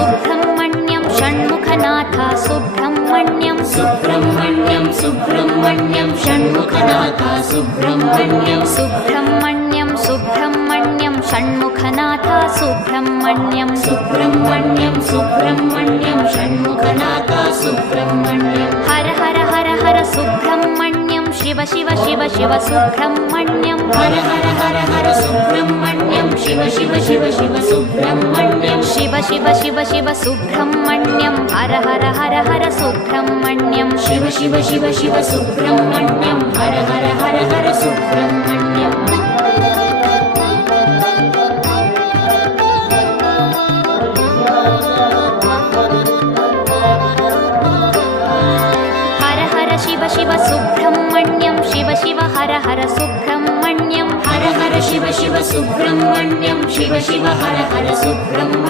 Subrahmanyam Shanmukhanath Subrahmanyam Subrahmanyam Subrahmanyam Shanmukhanath Subrahmanyam Subrahmanyam Subrahmanyam Shanmukhanath Subrahmanyam Subrahmanyam Subrahmanyam Shanmukhanath Subrahmanyam Har Har Har Har Subrahmanyam Shiva Shiva Shiva Shiva Subrahmanyam Har Har Har Har Subrahmanyam Shiva Shiva Shiva Shiva Subrahmanyam Shiva Shiva Shiva Shiva Subrahmanyam Har Har Har Har Subrahmanyam Shiva Shiva Shiva Shiva Subrahmanyam Har Har Har Har Subrahmanyam Har Har Shiva Shiva Subrahmanyam Shiva Shiva Har Har Subrahmanyam Har Har Shiva Shiva Subrahmanyam Shiva Shiva Har Har Subrahmanyam